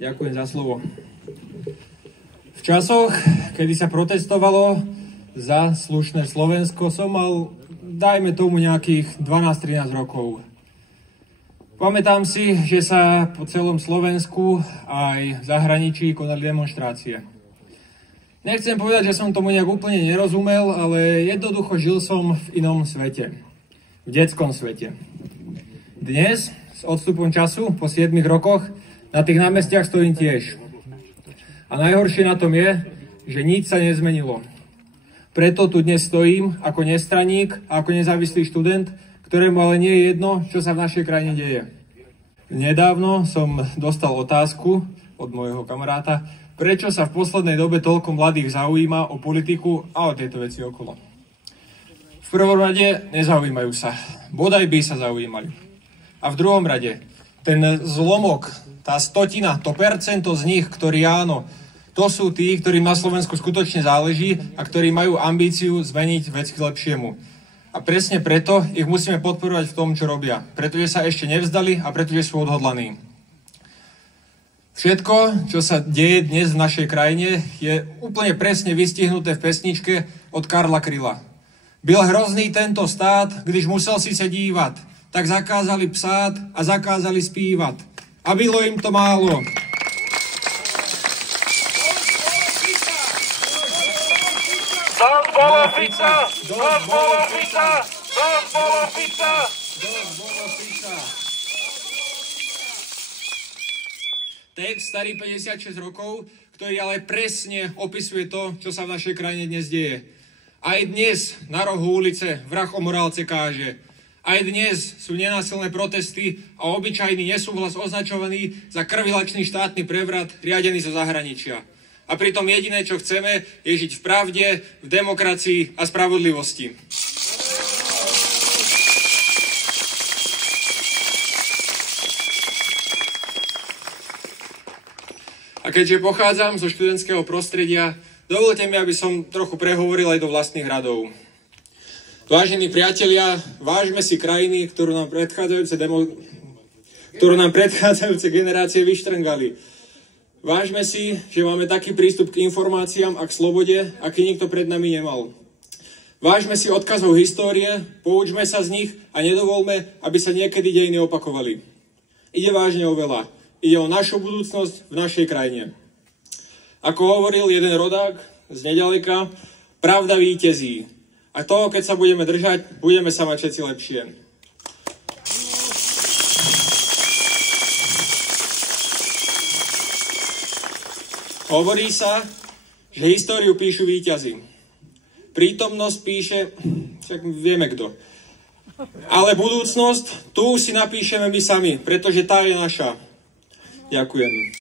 Ďakujem za slovo. V časoch, kedy sa protestovalo za slušné Slovensko, som mal, dajme tomu, nejakých 12-13 rokov. Pamätám si, že sa po celom Slovensku aj v zahraničí konali demonštrácie. Nechcem povedať, že som tomu nejak úplne nerozumel, ale jednoducho žil som v inom svete. V detskom svete. Dnes, s odstupom času, po 7 rokoch, na tých námestiach stojím tiež. A najhoršie na tom je, že nič sa nezmenilo. Preto tu dnes stojím ako nestraník a ako nezávislý študent, ktorému ale nie je jedno, čo sa v našej krajine deje. Nedávno som dostal otázku od môjho kamaráta, prečo sa v poslednej dobe toľko mladých zaujíma o politiku a o tejto veci okolo. V prvom rade nezaujímajú sa, bodaj by sa zaujímali. A v druhom rade, ten zlomok, tá stotina, to percento z nich, ktorí áno, to sú tí, ktorým na Slovensku skutočne záleží a ktorí majú ambíciu zmeniť veci k lepšiemu. A presne preto ich musíme podporovať v tom, čo robia. Pretože sa ešte nevzdali a pretože sú odhodlaní. Všetko, čo sa deje dnes v našej krajine, je úplne presne vystihnuté v pesničke od Karla Kryla. Byl hrozný tento stát, když musel si se dívat, tak zakázali psát a zakázali zpívat. A bylo jim to málo. Dosť bolo Fica! Dosť bolo Fica! Dosť bolo Fica! Dosť bolo Fica! Text starý 56 rokov, ktorý ale presne opisuje to, čo sa v našej krajine dnes deje. Aj dnes na rohu ulice vrah o morálce káže. Aj dnes sú nenásilné protesty a obyčajný nesúhlas označovaný za krvilačný štátny prevrat riadený zo zahraničia. A pritom jediné, čo chceme, je žiť v pravde, v demokracii a spravodlivosti. A keďže pochádzam zo študentského prostredia, dovolte mi, aby som trochu prehovoril aj do vlastných radov. Vážení priatelia, vážme si krajiny, ktorú nám predchádzajúce generácie vyštrngali. Vážme si, že máme taký prístup k informáciám a k slobode, aký nikto pred nami nemal. Vážme si odkazov histórie, poučme sa z nich a nedovolme, aby sa niekedy dejiny opakovali. Ide vážne o veľa. Ide o našu budúcnosť v našej krajine. Ako hovoril jeden rodák z nedaleka, pravda víťazí. A toho, keď sa budeme držať, budeme sa mať všetci lepšie. Hovorí sa, že históriu píšu víťazi. Prítomnosť píše, však vieme kto. Ale budúcnosť, tu si napíšeme my sami, pretože tá je naša. Ďakujem.